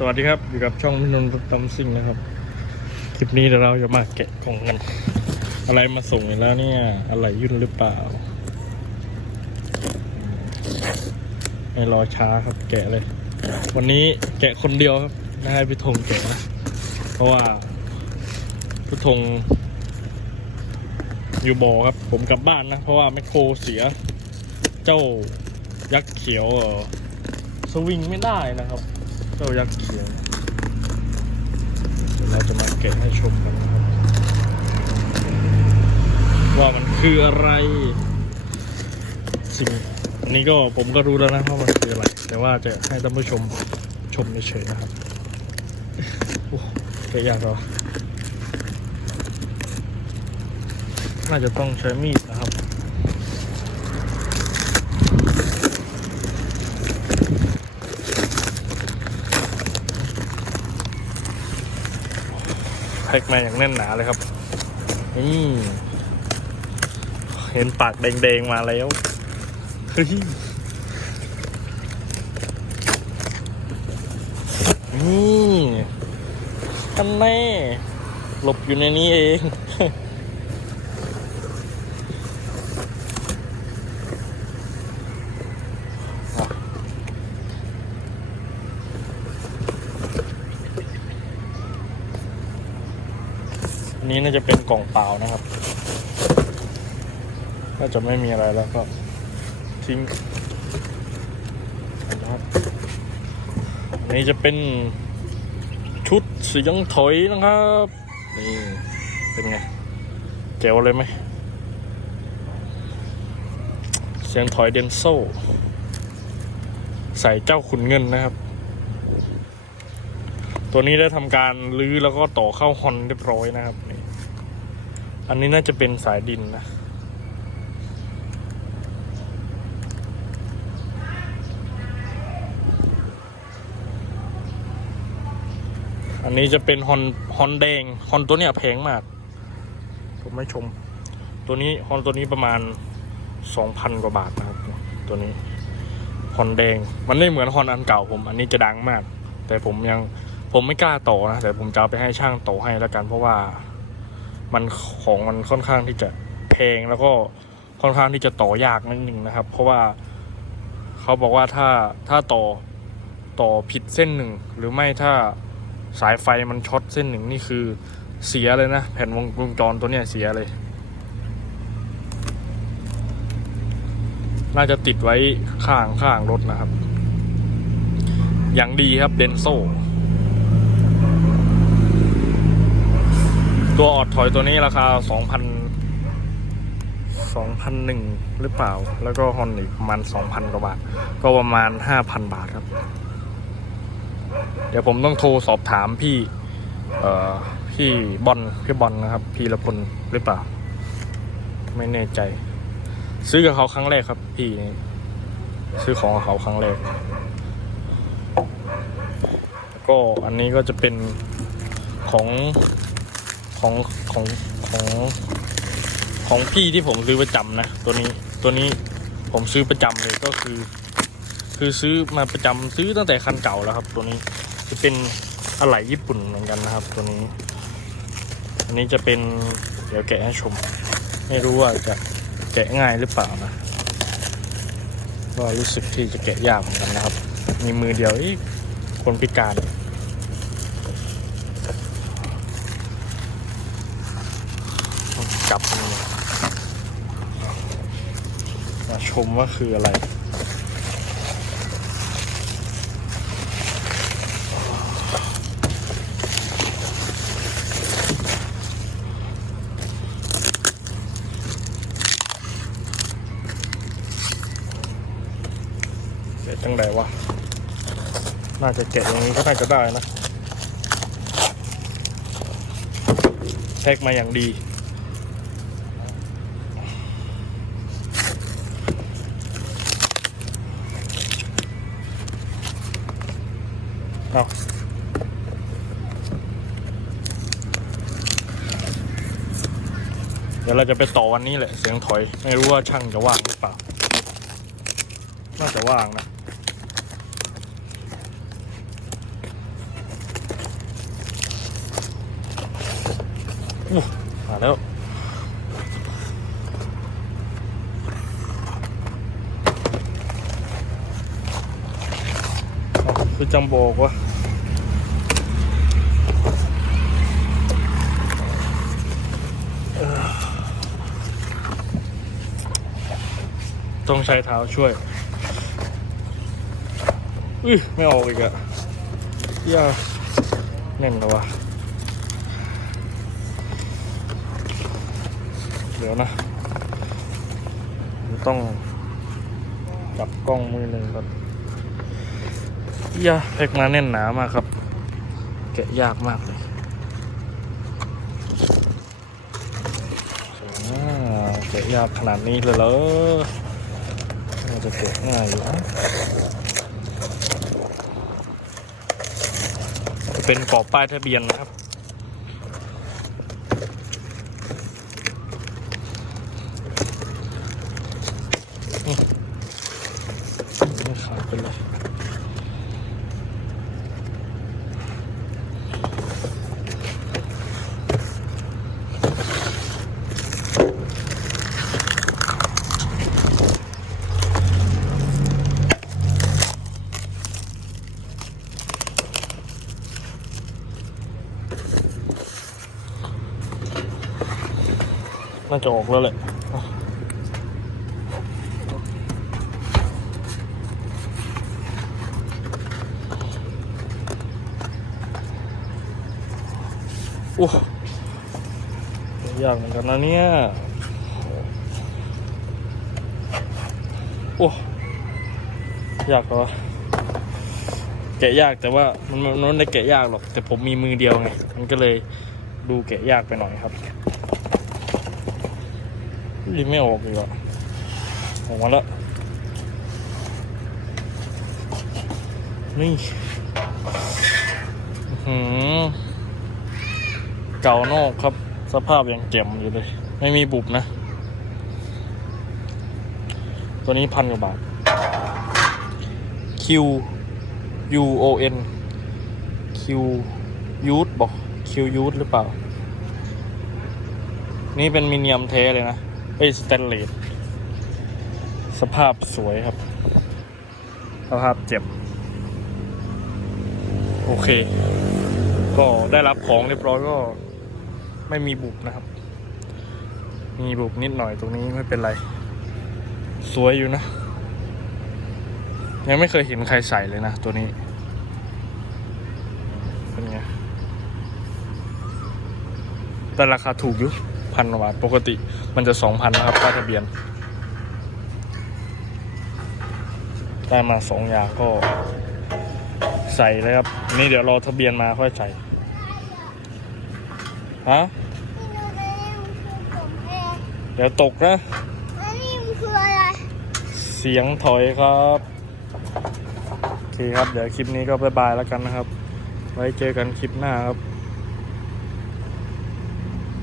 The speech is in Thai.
สวัสดีครับ อยู่กับช่องพี่นนท์ตำซิ่งนะครับ คลิปนี้เดี๋ยวเราจะมาแกะกล่องกัน อะไรมาส่งอีกแล้วเนี่ย อะไรยุ่นหรือเปล่า ไม่รอช้าครับแกะเลย วันนี้แกะคนเดียวครับไม่ให้พี่ธงแกะนะเพราะว่าพี่ธงอยู่บ่อครับ ผมกลับบ้านนะ เพราะว่าแมคโครเสีย เจ้ายักษ์เขียวเออสวิงไม่ได้นะครับ เจ้ายักษ์เขียวเราจะมาแกะให้ชมกันนะครับ ว่ามันคืออะไรสิ่งนนี้ก็ผมก็รู้แล้วนะว่ามันคืออะไร แต่ว่าจะให้ท่านผู้ชมชมเฉยๆนะครับโอ้แกะยากเหรอน่าจะต้องใช้มีดนะครับ แพ็กมาอย่างแน่นหนาเลยครับ นี่ เห็นปากแดงๆมาแล้วเฮ้ยนี่กันแน่หลบอยู่ในนี้เอง นนี้น่าจะเป็นกล่องเปล่านะครับ น่าจะไม่มีอะไรแล้วก็ทิ้งนะครับนนี้จะเป็นชุดเสียงถอยนะครับ นี่เป็นไงเจ๋วเลยไหม เสียงถอยเดนโซใส่เจ้าขุนเงินนะครับ ตัวนี้ได้ทำการลื้อแล้วก็ต่อเข้าฮอนเรียบร้อยนะครับ อันนี้น่าจะเป็นสายดินนะ อันนี้จะเป็นฮอนฮอนแดงฮอนตัวเนี้ยแพงมาก ผมไม่ชม ตัวนี้ฮอนตัวนี้ประมาณสองพันกว่าบาทนะครับ ตัวนี้ฮอนแดง มันไม่เหมือนฮอนอันเก่าผม อันนี้จะดังมาก แต่ผมยังผมไม่กล้าต่อนะ แต่ผมจะเอาไปให้ช่างต่อให้แล้วกันเพราะว่า มันของมันค่อนข้างที่จะแพงแล้วก็ค่อนข้างที่จะต่อยากนิดหนึ่งนะครับ เพราะว่าเขาบอกว่าถ้าถ้าต่อต่อผิดเส้นหนึ่ง หรือไม่ถ้าสายไฟมันช็อตเส้นหนึ่งนี่คือเสียเลยนะ แผ่นวงวงจรตัวเนี้ยเสียเลย น่าจะติดไว้ข้างข้างรถนะครับ อย่างดีครับเดนโซ ตัวออดถอยตัวนี้ราคาสองพันสองพันหรือเปล่า แล้วก็ฮอนอีกประมาณสองพันกว่าบาท ก็ประมาณห้าพันบาทครับ เดี๋ยวผมต้องโทรสอบถามพี่ เอ่อ พี่บอลพี่บอลนะครับ พี่ละพลหรือเปล่า ไม่แน่ใจ ซื้อกับเขาครั้งแรกครับ พี่ซื้อของเขาครั้งแรก ก็อันนี้ก็จะเป็นของ ของของของของพี่ที่ผมซื้อประจำนะตัวนี้ตัวนี้ผมซื้อประจำเลยก็คือ คือซื้อมาประจำซื้อตั้งแต่คันเก่าแล้วครับ ตัวนี้จะเป็นอะไหล่ญี่ปุ่นเหมือนกันนะครับ ตัวนี้ อันนี้จะเป็นเดี๋ยวแกะให้ชม ไม่รู้ว่าจะแกะง่ายหรือเปล่านะก็รู้สึกที่จะแกะยากเหมือนกันนะครับ มีมือเดียวอีกคนพิการ จับมาชมว่าคืออะไรเดี๋ยวจังไดวะน่าจะแกะอย่างนี้ก็น่าจะได้นะ แพ็กมาอย่างดี เอาเดี๋ยวเราจะไปต่อวันนี้แหละเสียงถอย ไม่รู้ว่าช่างจะว่างหรือเปล่า น่าจะว่างนะมาแล้ว คือจังบอกว่าต้องใช้เท้าช่วย อุ้ย ไม่ออกอีกอะย่าแน่นแล้ววะเดี๋ยวนะต้องจับกล้องมือหนึ่งก่อน ยาแพ็กมาแน่นหนามากครับ แกะยากมากเลยแกะยากขนาดนี้เลยเหรอมันจะแกะง่ายอยู่นะเป็นกรอบป้ายทะเบียนนะครับ น่าจะออกแล้วแหละโอ้ยากเหมือนกันนะเนี่ย โอ้ยากเหรอแกะยากแต่ว่ามันมันมันไม่ได้แกะยากหรอก แต่ผมมีมือเดียวไง มันก็เลยดูแกะยากไปหน่อยครับ รีไม่ออกอีกอะออกมาแล้ว นี่หือเก่านอกครับ สภาพยังเจ็มอยู่เลย ไม่มีบุบนะ ตัวนี้พันกว่าบาท Q U O N Q u t บอก Q u t หรือเปล่า นี่เป็นมิเนียมเทเลยนะ เอ้ยสแตนเลสสภาพสวยครับ สภาพเจ็บ โอเค ก็ได้รับของเรียบร้อยก็ไม่มีบุบนะครับ มีบุบนิดหน่อยตรงนี้ไม่เป็นไร สวยอยู่นะ ยังไม่เคยเห็นใครใส่เลยนะตัวนี้ เป็นไงแต่ราคาถูกอยู่ พันกว่าบาท ปกติมันจะสองพันนะครับป้ายทะเบียน ได้มาสองอย่างก็ใส่เลยครับ นี่เดี๋ยวรอทะเบียนมาค่อยใส่ ฮะ เดี๋ยวตกนะ อันนี้มันคืออะไร เสียงถอยครับโอเคครับ เดี๋ยวคลิปนี้ก็บายบายแล้วกันนะครับ ไว้เจอกันคลิปหน้าครับ